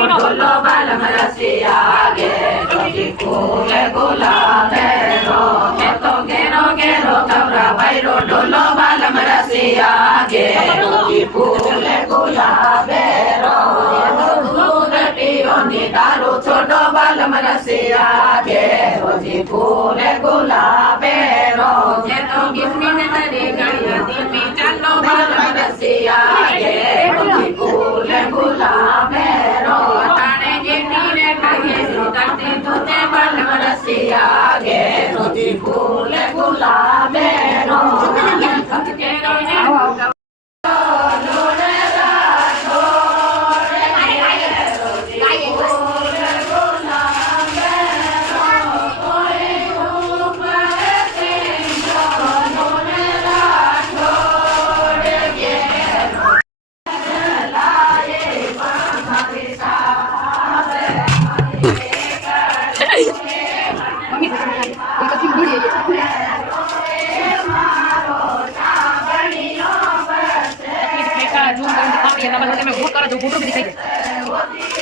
ઢોલો બાલમ રસિયા ગે ફૂલ ગુલાબેરો તો ઘેરો ઘેરો ગૌરા ભૈરો ઢોલો બાલમ રસિયા ગે ફૂલ ગુલાબેરો દૂધ પીઓ ની તારો છોટો બાલમ રસિયા ગે ફૂલ ગુલાબેરો તો ગીતની તારી ગળિયા દીપી ચાલો બાલમ રસિયા ગે ફૂલ ગુલાબેરો તાણે જેઠી રે કહીએ કરતી તુતે બાલમ રસિયા ગે ફૂલ ગુલાબેરો જો તમે ભૂત કરો છો ભૂત બધી થઈ જાય